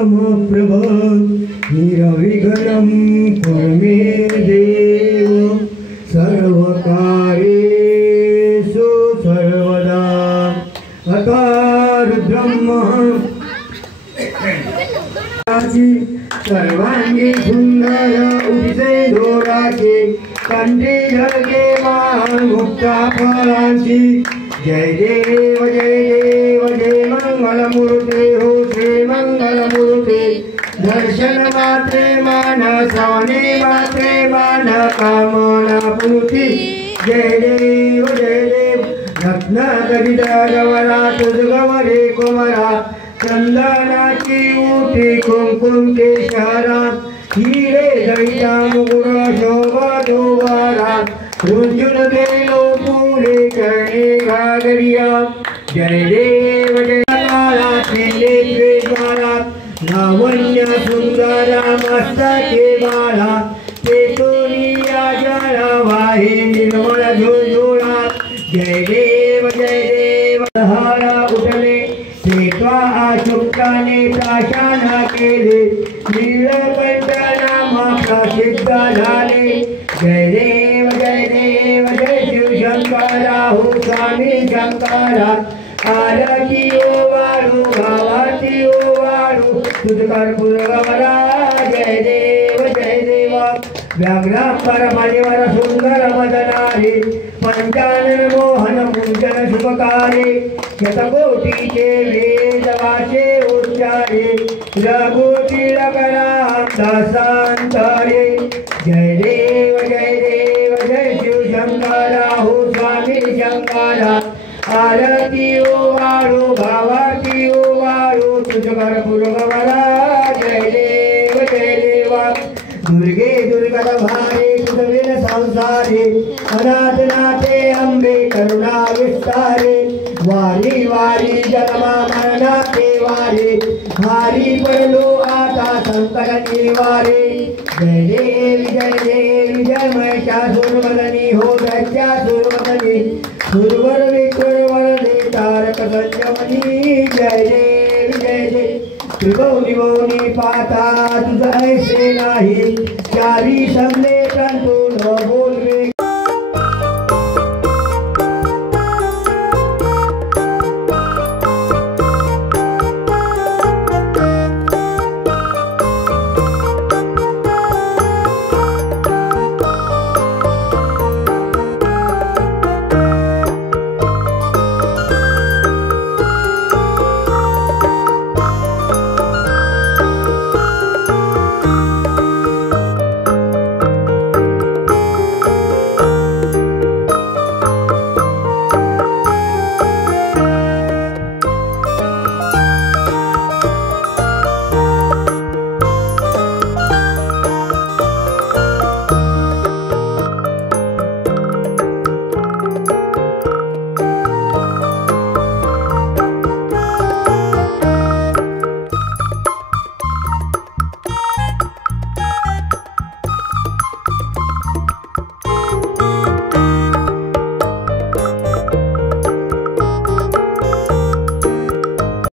प्रभ निर्विघ्नं कुरु मे देव सर्वकार्येषु सर्वदा अकारुद्रम् सर्वांगी सुंदर उदिते दोराची कंठी झळके मान मुक्ता फळांची जय देव जय मंगलमूर्ते हो श्री मंगलमूर्ते दर्शन मात्रे मान सवने मात्रे मान कामना पूर्ती जय देव रत्न कविता गवरा तुझ गवरे कुमरा चंदनाची उठी कुंकुम केशरा हिरे दैता मुकुट शोभा दोबारा रुंजुन देलो फुले चरणे घागरिया जय देव जय माला खेले द्वारा लावण्य सुंदरा मस्तके बाळा चेतोनिया जरा वाहे निर्मळ झुळझुळा जय देव हारा उठले तेव्हा अशोकाने प्राशाना केले नीलकंठना प्रसिद्ध झाले जय देव जय शिव शंकरा हो स्वामी शंकरा आरती ओ वाळू भावाती ओ वाळू तुझ कर्पूर गवरा जय देव व्याघ्रांबर मान्यवर सुंदर मदनारे पंचानन मोहन पूजन शुभकारे शतकोटीचे वेद वाचे उच्चारे रघुती लकराम दासांतरे जय देव जय शिव शंकरा हो स्वामी शंकरा आरती ओ वाळू भावाती ओ वाळू तुझ कर्पूर गवरा जय देव दुर्गे दुर्गत भारे कुटवीर संसारे अनाथ नाथे अंबे करुणा विस्तारे वारी वारी जन्मा मरणाचे वारे हारी पडलो आता संकट निवारे जय देव जय महिषासुरमर्दिनी हो दैत्यासुरमर्दिनी सुरवर विक्र वरदे तारक संयमनी जय देव त्रिभुवनी पाता तुझ ऐसे नाही चारी समले कंटू न बोलवे